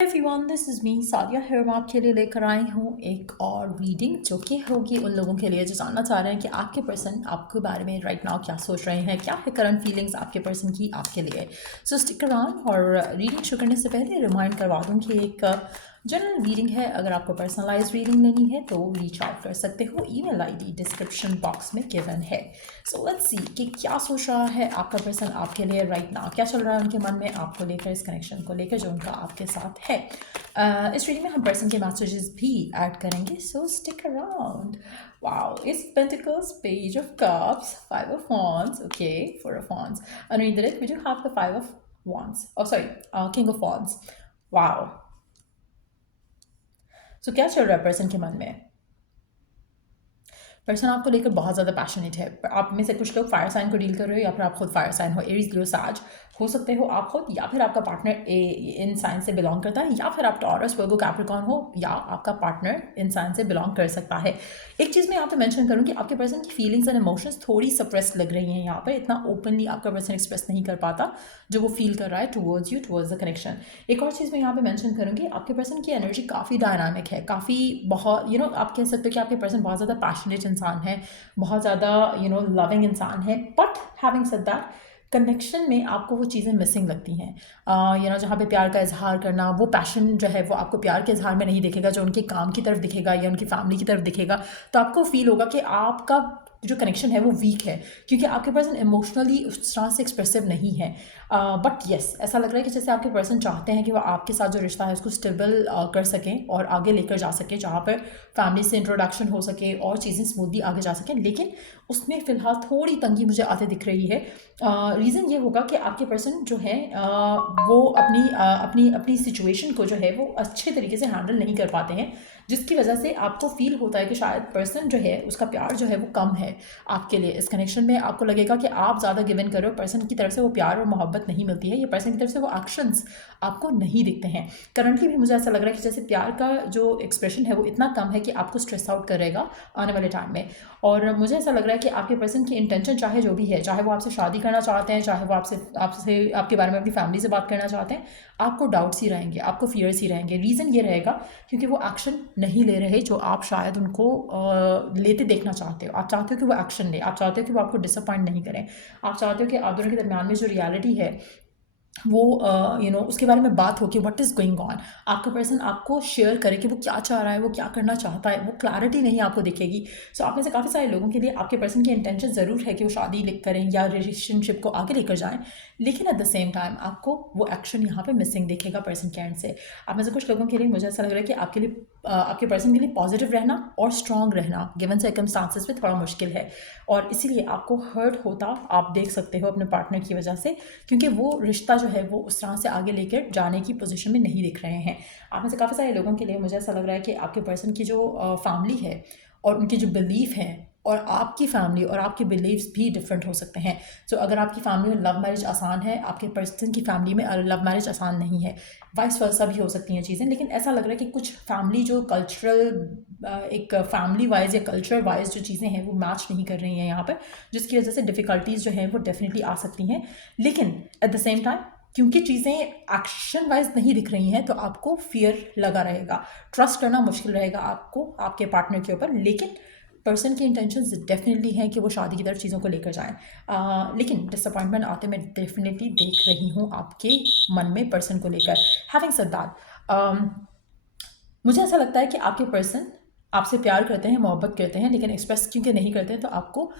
Everyone, this is me Sadia here. मैं आपके लिए लेकर आई हूँ एक और रीडिंग जो कि होगी उन लोगों के लिए जो जानना चाह रहे हैं कि आपके पर्सन आपके बारे में राइट नाउ क्या सोच रहे हैं, क्या है करंट फीलिंग्स आपके पर्सन की आपके लिए। सो स्टिक अराउंड। और रीडिंग शुरू करने से पहले रिमाइंड करवा दूँ कि एक जनरल रीडिंग है। अगर आपको पर्सनलाइज रीडिंग लेनी है तो रीच आउट कर सकते हो। ईमेल आईडी डिस्क्रिप्शन बॉक्स में गिवन है। सो लेट्स सी कि क्या सोच रहा है आपका पर्सन आपके लिए राइट नाउ, क्या चल रहा है उनके मन में आपको लेकर, इस कनेक्शन को लेकर जो उनका आपके साथ है। इस रीडिंग में हम पर्सन के मैसेजेस भी ऐड करेंगे, सो stick around. Wow, it's Pentacles, Page of Cups, Five of Wands, okay, Four of Wands. Underneath it, we do have the Five of Wands. Oh, sorry, King of Wands. Wow. So क्या चल रहा है person के मन में? Person आपको लेकर बहुत ज़्यादा पैशनेट है। आप में से कुछ लोग फायर साइन को डील कर रहे हो या फिर आप खुद फायर साइन हो, एरीज, लियो, सैज हो सकते हो आप खुद, या फिर आपका पार्टनर इन साइन से बिलोंग करता है, या फिर आप टॉरस, वर्गो, कैप्रिकॉर्न हो, या आपका पार्टनर इन साइन से बिलोंग कर सकता है। एक चीज़ मैं यहाँ पे मेंशन करूँ कि आपके पर्सन की फीलिंग्स एंड इमोशंस थोड़ी सप्रेस लग रही हैं यहाँ पर। इतना ओपनली आपका पर्सन एक्सप्रेस नहीं कर पाता जो वो फील कर रहा है towards you, towards the connection. एक और चीज़ मैं यहाँ पे मेंशन करूँगी, आपके पर्सन की एनर्जी काफ़ी डायनामिक है, काफ़ी बहुत आप कह सकते हो कि आपके पर्सन बहुत ज़्यादा पैशनेट इंसान है, बहुत ज़्यादा लविंग इंसान है। But having said that, connection में आपको वो चीज़ें मिसिंग लगती हैं। जहाँ पे प्यार का इजहार करना, वो पैशन जो है वो आपको प्यार के इजहार में नहीं दिखेगा, जो उनके काम की तरफ दिखेगा या उनकी फैमिली की तरफ दिखेगा। तो आपको फील होगा कि आपका जो कनेक्शन है वो वीक है, क्योंकि आपके पर्सन इमोशनली उस तरह से एक्सप्रेसिव नहीं है। बट येस, ऐसा लग रहा है कि जैसे आपके पर्सन चाहते हैं कि वो आपके साथ जो रिश्ता है उसको स्टेबल कर सकें और आगे लेकर जा सकें, जहाँ पर फैमिली से इंट्रोडक्शन हो सके और चीज़ें स्मूथली आगे जा सकें। लेकिन उसमें फ़िलहाल थोड़ी तंगी मुझे आते दिख रही है। रीज़न ये होगा कि आपके पर्सन जो है वो अपनी सिचुएशन को जो है वो अच्छे तरीके से हैंडल नहीं कर पाते हैं, जिसकी वजह से आपको फील होता है कि शायद पर्सन जो है उसका प्यार जो है वो कम है आपके लिए। इस कनेक्शन में आपको लगेगा कि आप ज़्यादा गिवन करो, पर्सन की तरफ से वो प्यार और मोहब्बत नहीं मिलती है, या पर्सन की तरफ से वो एक्शंस आपको नहीं दिखते हैं। करंटली भी मुझे ऐसा लग रहा है कि जैसे प्यार का जो एक्सप्रेशन है वो इतना कम है कि आपको स्ट्रेस आउट करेगा आने वाले टाइम में। और मुझे ऐसा लग रहा है कि आपके पर्सन की इंटेंशन चाहे जो भी है, चाहे वो आपसे शादी करना चाहते हैं, चाहे वो आपसे आपके बारे में अपनी फैमिली से बात करना चाहते हैं, आपको डाउट्स ही रहेंगे, आपको फियर्स ही रहेंगे। रीज़न ये रहेगा क्योंकि वो एक्शन नहीं ले रहे जो आप शायद उनको लेते देखना चाहते हो। आप चाहते हो कि वो एक्शन ले, आप चाहते हो कि वो आपको डिसअपॉइंट नहीं करें, आप चाहते हो कि आप दोनों के दरमियान में जो रियलिटी है वो उसके बारे में बात हो कि व्हाट इज़ गोइंग ऑन। आपका पर्सन आपको शेयर करे कि वो क्या चाह रहा है, वो क्या करना चाहता है, वो क्लैरिटी नहीं आपको दिखेगी। सो आप में से काफ़ी सारे लोगों के लिए आपके पर्सन की इंटेंशन ज़रूर है कि वो शादी करें या रिलेशनशिप को आगे लेकर जाएं, लेकिन एट द सेम टाइम आपको वो एक्शन यहाँ पे मिसिंग दिखेगा पर्सन के एंड से। आप में से कुछ लोगों के लिए मुझे ऐसा लग रहा है कि आपके लिए आपके पर्सन के लिए पॉजिटिव रहना और स्ट्रॉन्ग रहना गिवन सर्कमस्टांसेस में थोड़ा मुश्किल है, और इसीलिए आपको हर्ट होता आप देख सकते हो अपने पार्टनर की वजह से, क्योंकि वो रिश्ता जो है वो उस तरह से आगे लेकर जाने की पोजीशन में नहीं दिख रहे हैं। आप में से काफ़ी सारे लोगों के लिए मुझे ऐसा लग रहा है कि आपके पर्सन की जो फैमिली है और उनके जो बिलीफ हैं और आपकी फैमिली और आपके बिलीव्स भी डिफरेंट हो सकते हैं। सो अगर आपकी फैमिली में लव मैरिज आसान है, आपके पर्सन की फैमिली में लव मैरिज आसान नहीं है, वाइस वर्सा भी हो सकती हैं चीज़ें। लेकिन ऐसा लग रहा है कि कुछ फैमिली जो कल्चरल एक फैमिली वाइज या कल्चर वाइज जो चीज़ें हैं वो मैच नहीं कर रही हैं यहाँ पर, जिसकी वजह से डिफ़िकल्टीज़ जो हैं वो डेफिनेटली आ सकती हैं। लेकिन एट द सेम टाइम क्योंकि चीज़ें एक्शन वाइज नहीं दिख रही हैं तो आपको फियर लगा रहेगा, ट्रस्ट करना मुश्किल रहेगा आपको आपके पार्टनर के ऊपर। लेकिन पर्सन की इंटेंशंस डेफिनेटली हैं कि वो शादी की तरफ चीज़ों को लेकर जाएं। लेकिन डिसअपॉइंटमेंट आते मैं डेफिनेटली देख रही हूँ आपके मन में पर्सन को लेकर। हैविंग सेड दैट, मुझे ऐसा लगता है कि आपके पर्सन आपसे प्यार करते हैं, मोहब्बत करते हैं, लेकिन एक्सप्रेस क्योंकि नहीं करते तो आपको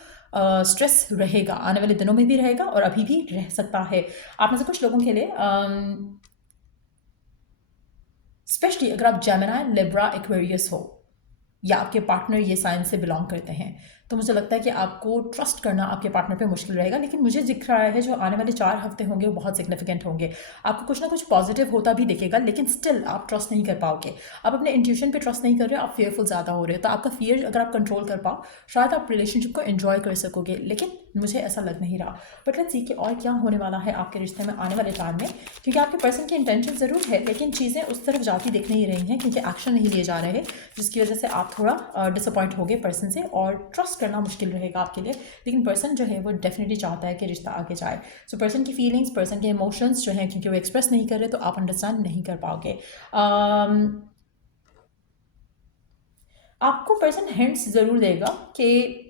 स्ट्रेस रहेगा, आने वाले दिनों में भी रहेगा और अभी भी रह सकता है। आप में से कुछ लोगों के लिए स्पेशली अगर आप जेमिनी, लिब्रा, एक्वेरियस हो या आपके पार्टनर ये साइन से बिलोंग करते हैं, तो मुझे लगता है कि आपको ट्रस्ट करना आपके पार्टनर पे मुश्किल रहेगा। लेकिन मुझे दिख रहा है जो आने वाले 4 हफ्ते होंगे वो बहुत सिग्निफिकेंट होंगे। आपको कुछ ना कुछ पॉजिटिव होता भी दिखेगा, लेकिन स्टिल आप ट्रस्ट नहीं कर पाओगे। आप अपने इंट्यूशन पे ट्रस्ट नहीं कर रहे हो, आप फेयरफुल ज़्यादा हो रहे हो। तो आपका फियर अगर आप कंट्रोल कर पाओ, शायद आप रिलेशनशिप को एंजॉय कर सकोगे, लेकिन मुझे ऐसा लग नहीं रहा। बट लेट्स सी कि और क्या होने वाला है आपके रिश्ते में आने वाले टाइम में, क्योंकि आपके पर्सन की इंटेंशन ज़रूर है, लेकिन चीज़ें उस तरफ जाती दिख नहीं रही हैं क्योंकि एक्शन नहीं लिए जा रहे, जिसकी वजह से आप थोड़ा डिसअपॉइंट हो गए पर्सन से और ट्रस्ट ट्रस्ट करना मुश्किल रहेगा आपके लिए, लेकिन पर्सन जो है वो डेफिनेटली चाहता है कि रिश्ता आगे जाए। सो पर्सन की फीलिंग्स, पर्सन के इमोशंस जो हैं, क्योंकि वो एक्सप्रेस नहीं कर रहे तो आप अंडरस्टैंड नहीं कर पाओगे। आपको पर्सन हिंट्स ज़रूर देगा कि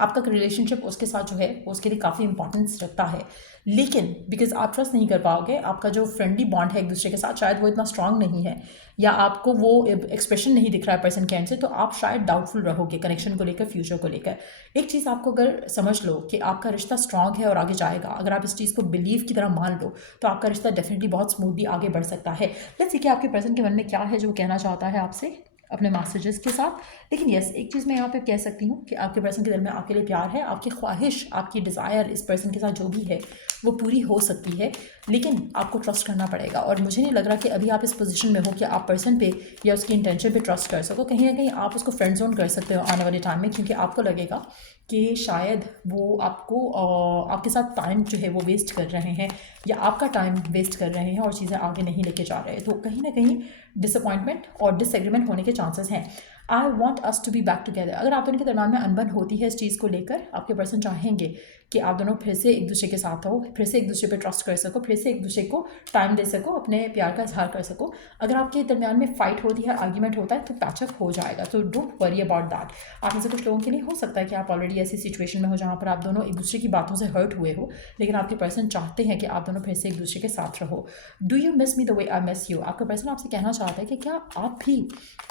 आपका रिलेशनशिप उसके साथ जो है वो उसके लिए काफ़ी इंपॉर्टेंस रखता है, लेकिन बिकॉज आप ट्रस्ट नहीं कर पाओगे, आपका जो फ्रेंडली बॉन्ड है एक दूसरे के साथ शायद वो इतना स्ट्रांग नहीं है, या आपको वो एक्सप्रेशन नहीं दिख रहा है पर्सन के एंड से, तो आप शायद डाउटफुल रहोगे कनेक्शन को लेकर, फ्यूचर को लेकर। एक चीज़ आपको अगर समझ लो कि आपका रिश्ता स्ट्रांग है और आगे जाएगा, अगर आप इस चीज़ को बिलीव की तरह मान लो, तो आपका रिश्ता डेफिनेटली बहुत स्मूथली आगे बढ़ सकता है। लेट्स सी कि आपके पर्सन के मन में क्या है जो कहना चाहता है आपसे अपने मैसेजेस के साथ। लेकिन यस, एक चीज़ मैं यहाँ पे कह सकती हूँ कि आपके पर्सन के दिल में आपके लिए प्यार है, आपकी ख्वाहिश, आपकी डिज़ायर इस पर्सन के साथ जो भी है वो पूरी हो सकती है, लेकिन आपको ट्रस्ट करना पड़ेगा। और मुझे नहीं लग रहा कि अभी आप इस पोजीशन में हो कि आप पर्सन पे या उसकी इंटेंशन पे ट्रस्ट कर सको। कहीं ना कहीं आप उसको फ्रेंड जोन कर सकते हो आने वाले टाइम में, क्योंकि आपको लगेगा कि शायद वो आपको आपके साथ टाइम जो है वो वेस्ट कर रहे हैं, या आपका टाइम वेस्ट कर रहे हैं और चीज़ें आगे नहीं लेके जा रहे हैं। तो कहीं ना कहीं डिसअपॉइंटमेंट और डिसएग्रीमेंट होने के चांसेस हैं। I want us to be back together. अगर आप दोनों के दरम्यान में अनबन होती है इस चीज़ को लेकर, आपके पर्सन चाहेंगे कि आप दोनों फिर से एक दूसरे के साथ हो, फिर से एक दूसरे पे ट्रस्ट कर सको, फिर से एक दूसरे को टाइम दे सको, अपने प्यार का इजहार कर सको। अगर आपके दरम्यान में फाइट होती है, आर्ग्यूमेंट होता है, तो पैचअप हो जाएगा। तो डोंट वरी अबाउट दैट। आप में से कुछ लोगों के लिए हो सकता है कि आप ऑलरेडी ऐसी सिचुएशन में हो जहाँ पर आप दोनों एक दूसरे की बातों से हर्ट हुए हो, लेकिन आपके पर्सन चाहते हैं कि आप दोनों फिर से एक दूसरे के साथ रहो। Do you miss me the way I miss you? आपका पर्सन आपसे कहना चाहता है कि क्या आप भी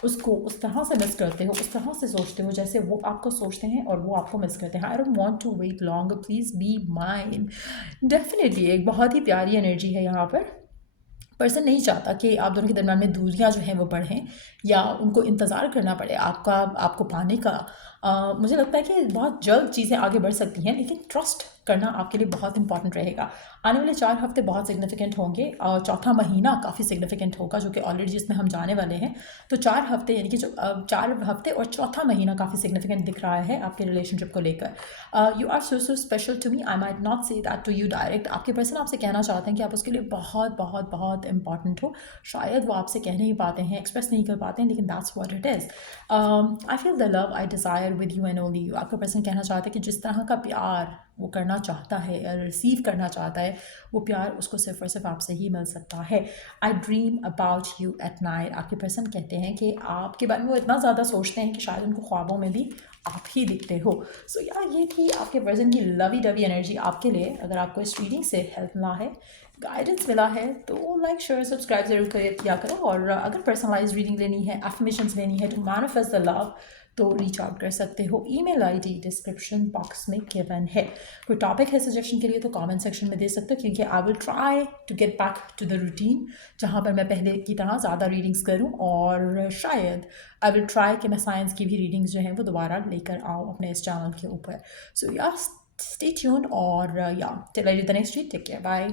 उसको उस तरह से मिस करते हो, उस तरह से सोचते हो जैसे वो आपको सोचते हैं और वो आपको मिस करते हैं। I don't want to wait long, please be mine. Definitely एक बहुत ही प्यारी एनर्जी है यहाँ पर। पर्सन नहीं चाहता कि आप दोनों के दरम्यान में दूरियां जो हैं वो बढ़ें, या उनको इंतज़ार करना पड़े आपको पाने का। मुझे लगता है कि बहुत जल्द चीज़ें आगे बढ़ सकती हैं, लेकिन ट्रस्ट करना आपके लिए बहुत इंपॉर्टेंट रहेगा। आने वाले 4 हफ्ते बहुत सिग्निफिकेंट होंगे, और चौथा महीना काफ़ी सिग्निफिकेंट होगा, जो कि ऑलरेडी जिसमें हम जाने वाले हैं। तो 4 हफ्ते, यानी कि जो 4 हफ्ते और चौथा महीना काफ़ी सिग्निफिकेंट दिख रहा है आपके रिलेशनशिप को लेकर। You are so special to me, I might not say that to you direct. आपके पर्सन आपसे कहना चाहते हैं कि आप उसके लिए बहुत बहुत बहुत इंपॉर्टेंट हो। शायद वो आपसे कह नहीं पाते हैं, एक्सप्रेस नहीं कर पाते हैं, लेकिन that's what it is. I feel the love I desire with you and only you. आपका पर्सन कहना चाहता है कि जिस तरह का प्यार वो करना चाहता है या रिसीव करना चाहता है, वो प्यार उसको सिर्फ और सिर्फ आपसे ही मिल सकता है। आई dream about you at night. आपके पर्सन कहते हैं कि आपके बारे में वो इतना ज़्यादा सोचते हैं कि शायद उनको ख्वाबों में भी आप ही दिखते हो। सो यार, ये थी आपके पर्सन की लवी डवी एनर्जी आपके लिए। अगर आपको इस रीडिंग से हेल्प मिला है, गाइडेंस मिला है, तो लाइक शेयर सब्सक्राइब ज़रूर किया करो। और अगर पर्सनलाइज रीडिंग लेनी है, एफर्मेशंस लेनी है, टू मैनिफेस्ट द लव, तो रीच आउट कर सकते हो। ईमेल आईडी डिस्क्रिप्शन बॉक्स में गिवन है। कोई टॉपिक है सजेशन के लिए तो कमेंट सेक्शन में दे सकते हो, क्योंकि I will try to get back to the routine, जहाँ पर मैं पहले की तरह ज़्यादा रीडिंग्स करूँ, और शायद आई विल ट्राई कि मैं साइंस की भी रीडिंग्स जो हैं वो दोबारा लेकर आऊँ अपने इस चैनल के ऊपर। सो या, स्टे ट्यून्ड, और या till I do the next read, take care, bye.